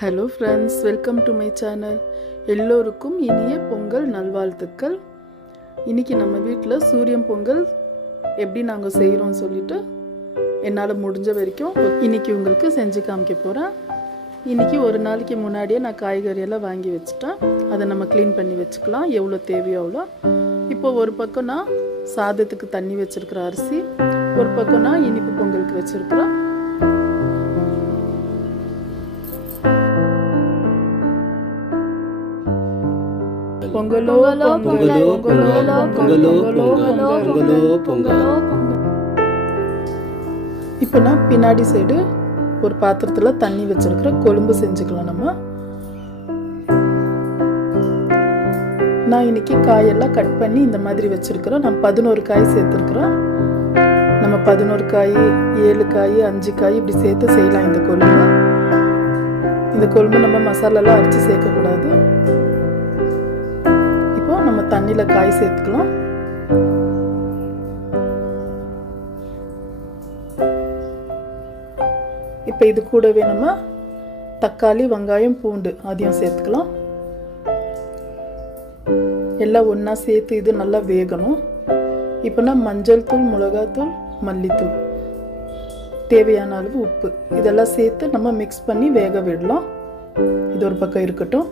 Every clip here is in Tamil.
Hello friends, welcome to my channel. எல்லோருக்கும் இனிய பொங்கல் நல்வாழ்த்துக்கள். இன்றைக்கி நம்ம வீட்டில் சூரியன் பொங்கல் எப்படி நாங்கள் செய்கிறோம்னு சொல்லிட்டு என்னால் முடிஞ்ச வரைக்கும் இன்றைக்கி உங்களுக்கு செஞ்சு காமிக்க போகிறேன். இன்றைக்கி ஒரு நாளைக்கு முன்னாடியே நான் காய்கறியெல்லாம் வாங்கி வச்சுட்டேன். அதை நம்ம க்ளீன் பண்ணி வச்சுக்கலாம், எவ்வளோ தேவையோ அவ்வளோ. இப்போ ஒரு பக்கம் நான் சாதத்துக்கு தண்ணி வச்சுருக்கிற அரிசி, ஒரு பக்கம் நான் இனிப்பு பொங்கலுக்கு வச்சுருக்கிறேன். பொங்கலோ பொங்கலோ பொங்கலோ பொங்கலோ பொங்கலோ பொங்கலோ. இப்போ நான் பின்னாடி சைடு ஒரு பாத்திரத்தில் தண்ணி வச்சிருக்கிற கொழும்பு செஞ்சுக்கலாம். நான் இன்னைக்கு காயெல்லாம் கட் பண்ணி இந்த மாதிரி வச்சிருக்கிறேன். நான் 11 காய் சேர்த்துருக்குறேன். நம்ம 11 காய், 7 காய், 5 காய் இப்படி சேர்த்து செய்யலாம். இந்த கொழும்பு நம்ம மசாலாலாம் அரைச்சி சேர்க்கக்கூடாது. நம்ம தண்ணியில் காய் சேர்த்துக்கலாம். இப்போ இது கூடவே நம்ம தக்காளி, வெங்காயம், பூண்டு அதையும் சேர்த்துக்கலாம். எல்லாம் ஒன்றா சேர்த்து இது நல்லா வேகணும். இப்போ நான் மஞ்சள் தூள், மிளகாத்தூள், மல்லித்தூள், தேவையான அளவு உப்பு இதெல்லாம் சேர்த்து நம்ம மிக்ஸ் பண்ணி வேக விடலாம். இது ஒரு பக்கம் இருக்கட்டும்.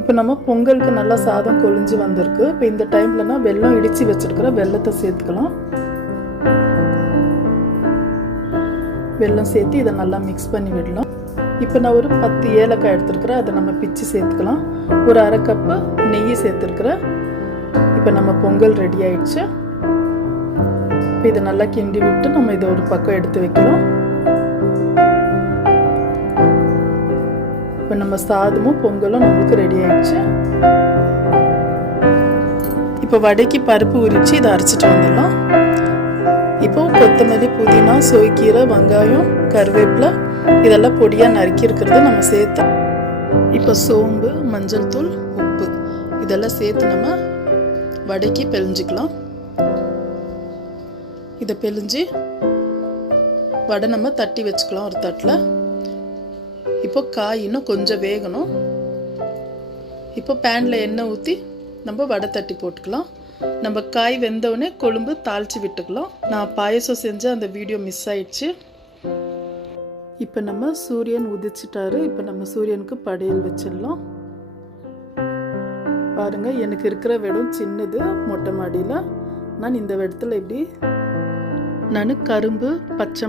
இப்போ நம்ம பொங்கலுக்கு நல்லா சாதம் கொழிஞ்சு வந்திருக்கு. இப்போ இந்த டைமில் நான் வெல்லம் இடித்து வச்சுருக்கிற வெல்லத்தை சேர்த்துக்கலாம். வெல்லம் சேர்த்து இதை நல்லா மிக்ஸ் பண்ணி விடலாம். இப்போ நான் ஒரு 10 ஏலக்காய் எடுத்துருக்கிறேன். அதை நம்ம பிச்சு சேர்த்துக்கலாம். ஒரு அரை கப்பு நெய் சேர்த்துருக்குறேன். இப்போ நம்ம பொங்கல் ரெடி ஆயிடுச்சு. இப்போ இதை நல்லா கிண்டி விட்டு நம்ம இதை ஒரு பக்கம் எடுத்து வைக்கலாம். இப்போ நம்ம சாதமும் பொங்கலும் நம்மளுக்கு ரெடி ஆயிடுச்சு. இப்போ வடைக்கு பருப்பு உரிச்சு இதை அரைச்சிட்டு வந்துடலாம். இப்போ கொத்தமல்லி, புதினா, சோய்க்கீரை, வெங்காயம், கருவேப்பிலை இதெல்லாம் பொடியாக நறுக்கி இருக்கிறத நம்ம சேர்த்து, இப்போ சோம்பு, மஞ்சள் தூள், உப்பு இதெல்லாம் சேர்த்து நம்ம வடைக்கு பிழிஞ்சிக்கலாம். இதை பிழிஞ்சு வடை நம்ம தட்டி வச்சுக்கலாம் ஒரு தட்டில். இப்போ காய் இன்னும் கொஞ்சம் வேகணும். இப்போ பேனில் எண்ணெய் ஊற்றி நம்ம வடை தட்டி போட்டுக்கலாம். நம்ம காய் வெந்தவுடனே கொழும்பு தாளித்து விட்டுக்கலாம். நான் பாயசம் செஞ்ச அந்த வீடியோ மிஸ் ஆயிடுச்சு. இப்போ நம்ம சூரியன் உதிச்சிட்டாரு. இப்போ நம்ம சூரியனுக்கு படையல் வச்சிடலாம். பாருங்க, எனக்கு இருக்கிற இடம் சின்னது மொட்டை மாடியில். நான் இந்த இடத்துல இப்படி நான் கரும்பு, பச்சை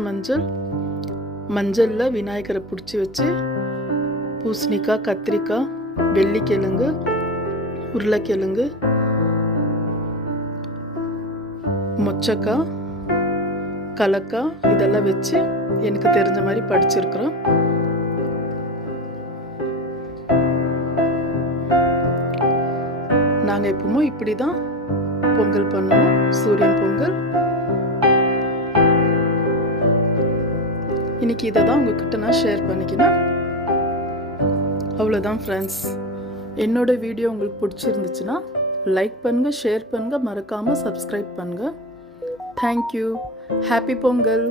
மஞ்சளில் விநாயகரை பிடிச்சி வச்சு பூசணிக்காய், கத்திரிக்காய், வெள்ளிக்கிழங்கு, உருளைக்கிழங்கு, மொச்சக்காய், கலக்காய் இதெல்லாம் வச்சு எனக்கு தெரிஞ்ச மாதிரி படிச்சிருக்கிறோம். நாங்கள் எப்பவுமே இப்படி தான் பொங்கல் பண்ணுவோம், சூரியன் பொங்கல். இன்னைக்கு இதை தான் உங்ககிட்ட நான் ஷேர் பண்ணிக்கிறேன். அவ்வளோதான் ஃப்ரெண்ட்ஸ். என்னோட வீடியோ உங்களுக்கு பிடிச்சிருந்துச்சுன்னா லைக் பண்ணுங்கள், ஷேர் பண்ணுங்கள், மறக்காமல் சப்ஸ்கிரைப் பண்ணுங்கள். தேங்க்யூ. ஹாப்பி பொங்கல்.